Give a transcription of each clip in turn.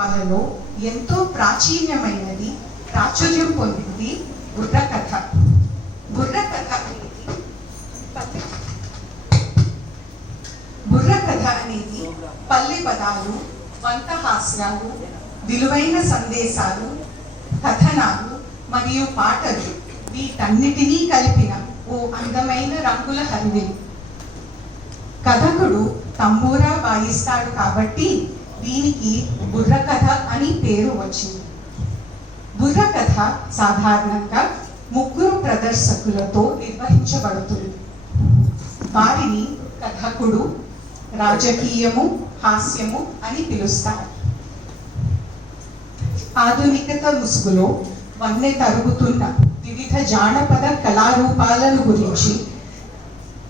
కళారూపాలలో ఎంతో ప్రాచీనమైనది, ప్రాచుర్యం పొందింది బుర్రకథ. బుర్రకథ అనేది పల్లె పదాలు, వంత హాస్యాలు, విలువైన సందేశాలు, కథనాలు మరియు పాటలు వీటన్నిటినీ కలిపిన ఓ అందమైన రంగుల హరివిల్లు. కథకుడు తంబూరా వాయిస్తాడు కాబట్టి దీనికి బుర్రకథ అని పేరు వచ్చింది. బుర్రకథ సాధారణంగా 3 ప్రదర్శకులతో నిర్వహించబడుతుంది. వారిని కథకుడు, రాజకీయము, హాస్యము అని పిలుస్తారు. ఆధునికత ముసుగులో వన్నె తరుగుతున్న వివిధ జానపద కళారూపాలను గురించి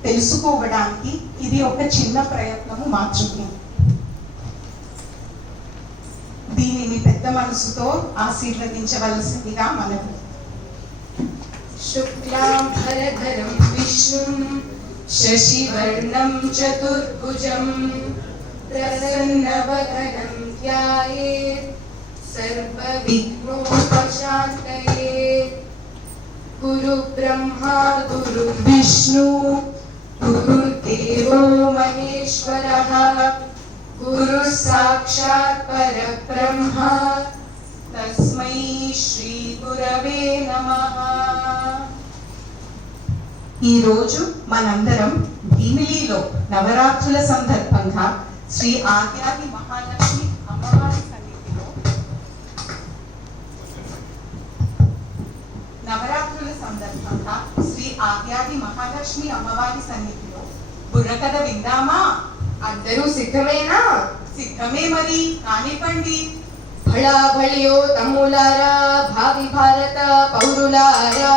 తెలుసుకోవడానికి ఇది ఒక చిన్న ప్రయత్నము మాత్రమే. దీనిని పెద్ద మనసుతో ఆశీర్వదించవలసిందిగా మనవి. శుక్లాంబరధరం విష్ణుం శశివర్ణం చతుర్భుజం ప్రసన్నవదనం ధ్యాయేత్ సర్వవిఘ్నోపశాంతయేత్. గురు బ్రహ్మా గురు విష్ణు గురుర్దేవో మహేశ్వరః గురు సాక్షాత్ పరబ్రహ్మ తస్మై శ్రీ గురవే నమః. ఈరోజు మనందరం భీమిలిలో నవరాత్రుల సందర్భంగా శ్రీ ఆద్యాది మహాలక్ష్మి అమ్మవారి సన్నిధిలో బుర్రకథ విందామా? అందరూ సిద్ధమేనా? సిద్ధమే, మరి కానివ్వండి. భళా భళియో తమ్ములారా, భావి భారత పౌరులారా,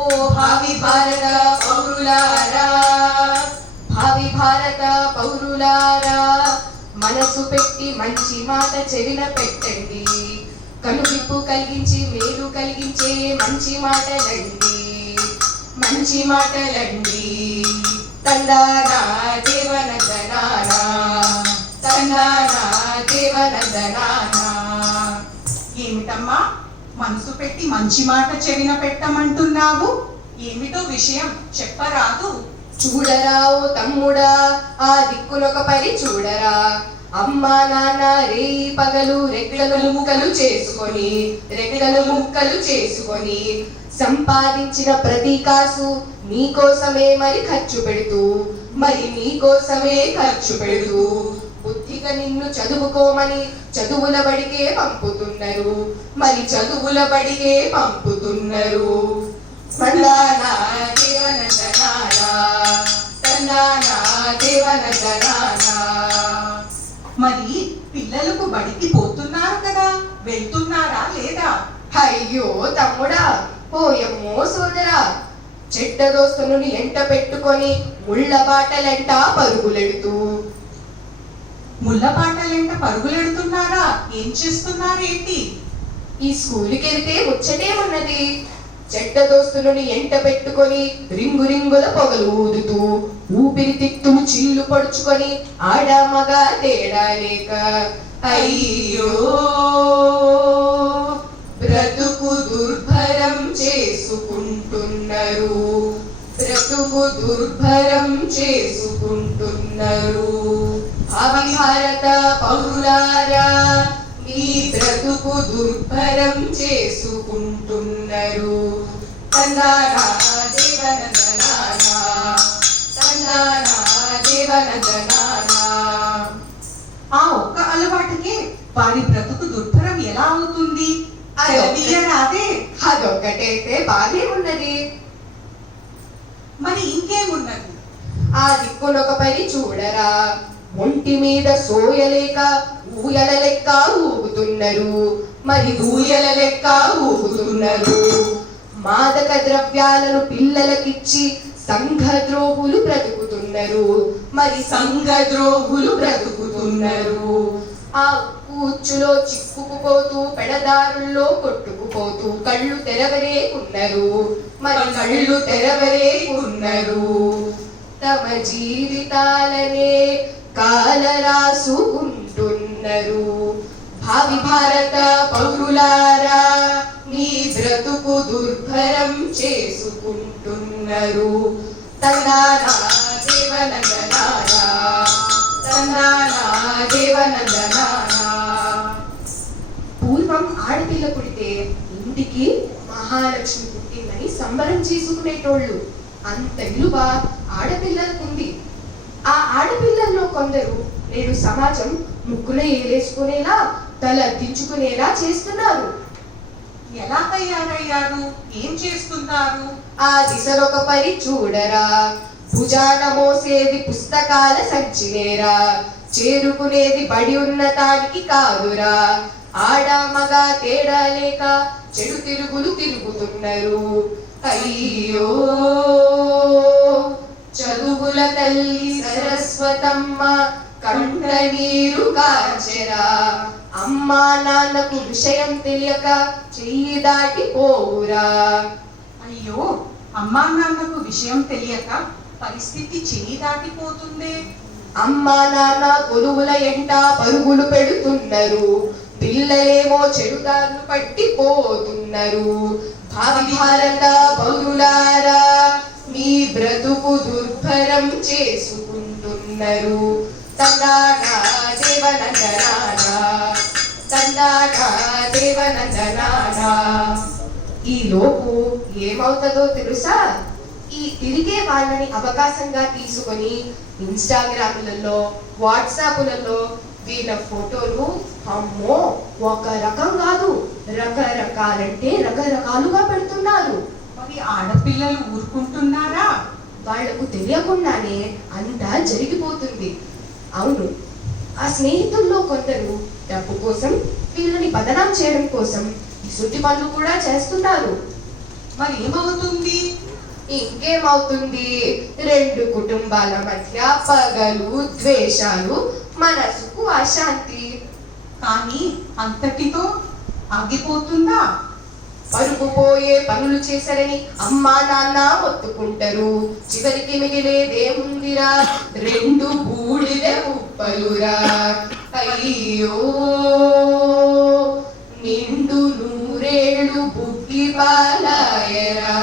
ఓ భావి భారత పౌరులారా, భావి భారత పౌరులారా, మనసు పెట్టి మంచి మాట చెవిన పెట్టండి. కనువిప్పు కలిగించి మేలు కలిగించే మంచి మాటలండి, మంచి మాటలండి. తందానా దేవనందనానా, తందానా దేవనందనానా. ఏమిటమ్మా మనసు పెట్టి మంచి మాట చెవిన పెట్టమంటున్నావు? ఏమిటో విషయం చెప్పరాదు? చూడరా ఓ తమ్ముడా, ఆ దిక్కునొక పరి చూడరా. అమ్మా నాన్న రేయి పగలు రెక్కలు ముక్కలు చేసుకొని సంపాదించిన ప్రతి కాసు నీకోసమే మరి ఖర్చు పెడుతూ బుద్ధిగా నిన్ను చదువుకోమని చదువుల బడికే పంపుతున్నారు, మరి చదువుల బడికే పంపుతున్నారు. తందానా దేవనందనానా, తందానా దేవనందనానా. మరి పిల్లలకు బడికి పోతున్నారు కదా, వెళ్తున్నారా లేదా? అయ్యో తమ్ముడా, పోయమ్మో సోదరా, చెడ్డ దోస్తును ఎంట పెట్టుకొని ముళ్ళ బాటలంట పరుగులెడుతూ. ముళ్ళపాటలంట పరుగులెడుతున్నారా? ఏం చేస్తున్నారేంటి? ఈ స్కూలుకి వెళ్తే ముచ్చటేమున్నది? చెడ్డ దోస్తును ఎంట పెట్టుకొని రింగు రింగుల పొగలు ఊదుతూ, ఊపిరితిత్తులు చిల్లు పడుచుకొని ఆడ మగ తేడా లేక అయ్యో బ్రతుకు దుర్భరం చేసుకుంటున్నారు, బ్రతుకు దుర్భరం చేసుకుంటున్నారు. భావి భారత పౌరులారా, మీ బ్రతుకు దుర్భరం చేసుకుంటున్నారు. తందానా దేవనందనానా, తందానా దేవనందనానా. ఆ ఒక్క అలవాటుకే వారి బ్రతుకు దుర్భరం ఎలా అవుతుంది? అదే అదొక్కటైతే బానే ఉన్నది. మరి ఇంకేమున్నది? ఆ దిక్కునొక పని చూడరా. ఒంటి మీద సోయలేక ఊయల లెక్క ఊగుతున్నారు, మరి ఊయల లెక్క ఊగుతున్నారు. మాదక ద్రవ్యాలను పిల్లలకిచ్చి సంఘద్రోహులు బ్రతుకుతున్నారు, మరి సంఘద్రోహులు బ్రతుకుతున్నారు. ఆ కూర్చులో చిక్కుకుపోతూ పెడదారుల్లో కొట్టుకుపోతూ కళ్ళు తెరవరేకున్నారు, మరి కళ్ళు తెరవరేకున్నారు. తమ జీవితాలనే కాలరాసుకుంటున్నారు, భావి భారత పౌరులారా మీ బ్రతుకు దుర్భరం చేసుకుంటున్నారు. తందానా దేవనందనారా, తందానా దేవనందనారా. పూర్వం ఆడపిల్ల పుడితే ఇంటికి మహాలక్ష్మి పుట్టిందని సంబరం చేసుకునేటోళ్ళు. అంత విలువ ఆడపిల్లలకుంది. ఆ ఆడపిల్లల్లో కొందరు నేడు సమాజం ముక్కున ఏలేసుకునేలా తల దించుకునేలా చేస్తున్నారు. ఎలా తయారయ్యారు? ఏం చేస్తున్నారు? ఆ దిశలొక పరి చూడరా, భుజాన మోసేది పుస్తకాల సంచినేరా, చేరుకునేది బడి ఉన్నతానికి కాదురా. ఆడ మగ తేడా లేక చెడు తిరుగులు తిరుగుతున్నారు. అయ్యో చదువుల తల్లి సరస్వతమ్మ కంట నీరు కాచెరా. అమ్మా నాన్నకు విషయం తెలియక చెయ్యి దాటిపోవురా. అయ్యో, అమ్మా నాన్నకు విషయం తెలియక పరిస్థితి చేయి దాటిపోతుందే. అమ్మా నాన్న కొలువుల ఎంట పరుగులు పెడుతున్నారు. పిల్లలేమో చెడుదారులు పట్టిపోతున్నారు. భావి భారత పౌరులారా మీ బ్రతుకు దుర్భరం చేసుకుంటున్నారు. తందానా దేవనందనారా, తందానా దేవనందనారా. ఈ లోపు ఏమవుతుందో తెలుసా? ఈ తిరిగే వాళ్ళని అవకాశంగా తీసుకొని ఇన్స్టాగ్రామ్లలో వాట్సాప్లలో వీళ్ళ ఫోటోలు అమ్మో ఒక రకం కాదు రకరకాలంటే రకరకాలుగా పెడుతున్నారు. మరి ఆడపిల్లలు ఊరుకుంటున్నారా? వాళ్లకు తెలియకుండానే అంతా జరిగిపోతుంది. అవును, ఆ స్నేహితుల్లో కొందరు డబ్బు కోసం వీళ్ళని బదనాం చేయడం కోసం ఇసుటి పనులు కూడా చేస్తున్నారు. మరి ఏమవుతుంది? ఇంకేమవుతుంది? రెండు కుటుంబాల మధ్య పగలు, ద్వేషాలు, మనసుకు అశాంతి. కానీ అంతటితో ఆగిపోతుందా? పరుగు పోయే పనులు చేశారని అమ్మా నాన్న ఒత్తుకుంటారు. చివరికి మిగిలేదేముందిరా? రెండు బూడిద ఉప్పలురా. అయ్యో నిండు నూరేళ్ళు బుగ్గి పాలాయరా.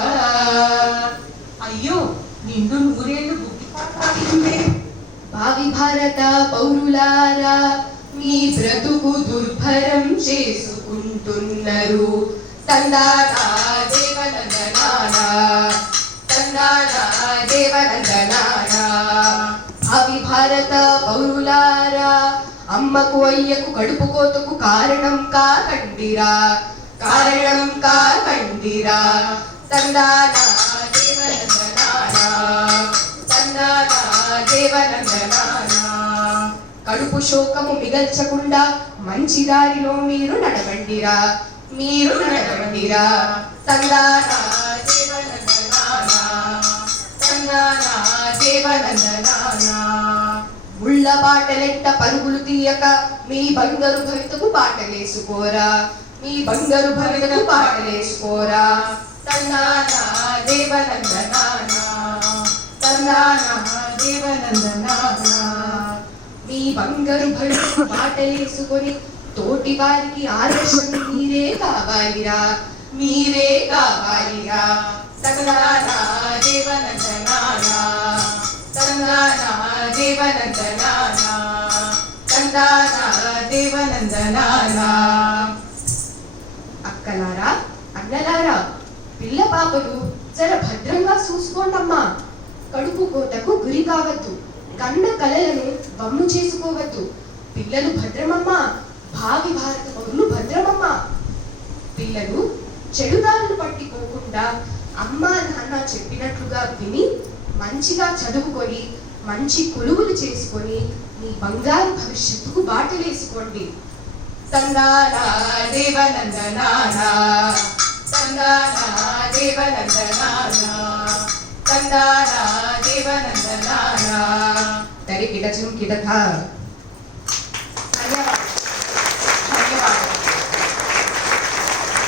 అయ్యో, నిండు నూరేళ్లు బుగ్గిపాలైందే. భావి భారత పౌరులారా మీ బ్రతుకు దుర్భరం చేసుకుంటున్నారు. తందానా దేవనందనారా, తందానా దేవనందనారా. భావి భారత పౌరులారా అమ్మకు అయ్యకు కడుపు కోతకు కారణం కాకండిరా, కారణం కాకండిరా. తందానా దేవనందనారా, తందానా దేవనందనారా. కడుపు శోకము మిగల్చకుండా మంచి దారిలో మీరు నడవండిరా, మీరు నడవండిరా. తందానా దేవనందనారా, తందానా దేవనందనారా. ముళ్ళ బాటలెంట పరుగులు తీయక మీ బంగారు భవితకు బాటలేసుకోరా, మీ బంగారు భవితకు బాటలేసుకోరా. తందానా దేవనందనారా, తందానా దేవనందనారా. మీ బంగారు భవితకు బాటలేసుకొని తోటి వారికి ఆదర్శం మీరే కావాలిరా, మీరే కావాలిరా. తందానా దేవనందనారా, తందానా దేవనందనారా, తందానా దేవనందనారా. అక్కలారా అన్నలారా పిల్ల పాపలు జర భద్రంగా చూసుకోండమ్మా. కడుపు కోతకు గురి కావద్దు, కన్న కలలను వమ్ము చేసుకోవద్దు. పిల్లలు భద్రమమ్మా, భావి భారత పౌరులు భద్రమమ్మా. పిల్లలు చెడుదారులు పట్టిపోకుండా అమ్మా నాన్న చెప్పినట్లుగా విని మంచిగా చదువుకొని మంచి కొలువులు చేసుకొని మీ బంగారు భవిష్యత్తుకు బాటలేసుకోండి. తందానా దేవనందనారా, తందానా దేవనందనారా, తందానా దేవనందనారా. తరికిట చుంకిట థా